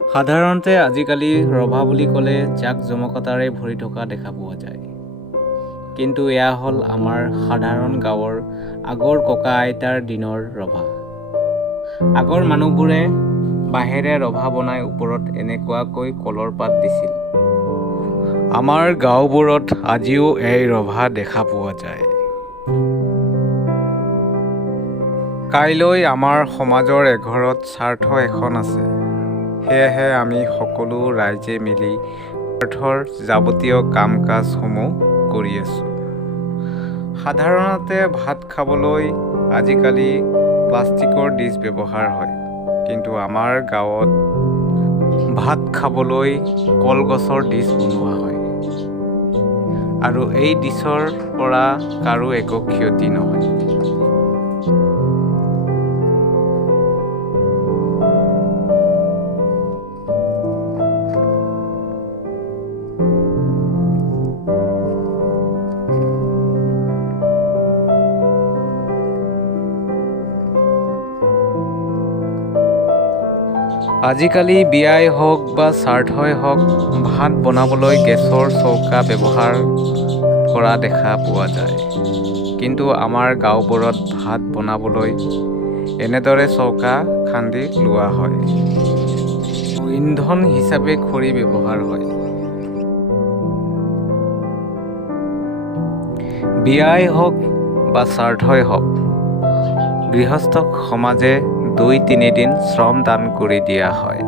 সাধাৰণতে আজিকালি ৰভা বুলি ক'লে জাক-জমকতাৰে ভৰি থকা দেখা পোৱা যায়। কিন্তু এয়া হ'ল আমাৰ সাধাৰণ গাঁৱৰ আগৰ ককা আইতাৰ দিনৰ ৰভা। আগৰ মানুহবোৰে বাঁহেৰে ৰভা বনাই ওপৰত এনেকুৱাকৈ কলৰ পাত দিছিল। আমাৰ গাঁওবোৰত আজিও এই ৰভা দেখা পোৱা যায়। কাইলৈ আমাৰ সমাজৰ এঘৰত শ্ৰাদ্ধ এখন আছে। সেয়েহে আমি সকলো ৰাইজে মিলি শ্ৰাদ্ধৰ যাৱতীয় কাম-কাজসমূহ কৰি আছোঁ। সাধাৰণতে ভাত খাবলৈ আজিকালি প্লাষ্টিকৰ ডিছ ব্যৱহাৰ হয়, কিন্তু আমাৰ গাঁৱত ভাত খাবলৈ কলগছৰ ডিছ বনোৱা হয়। আৰু এই ডিছৰ পৰা কাৰো একো ক্ষতি নহয়। আজিকালি বিয়াই হওক বা শ্ৰাদ্ধই হওক, ভাত বনাবলৈ গেছৰ চৌকা ব্যৱহাৰ কৰা দেখা পোৱা যায়। কিন্তু আমাৰ গাঁওবোৰত ভাত বনাবলৈ এনেদৰে চৌকা খান্দি লোৱা হয়। ইন্ধন হিচাপে খৰি ব্যৱহাৰ হয়। বিয়াই হওক বা শ্ৰাদ্ধই হওক, গৃহস্থক সমাজে 2-3 দিন শ্ৰম দান কৰি দিয়া হয়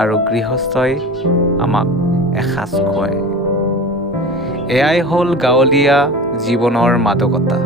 আৰু গৃহস্থই আমাক এসাঁজ খুৱায়। এয়াই হ'ল গাঁৱলীয়া জীৱনৰ মাদকতা।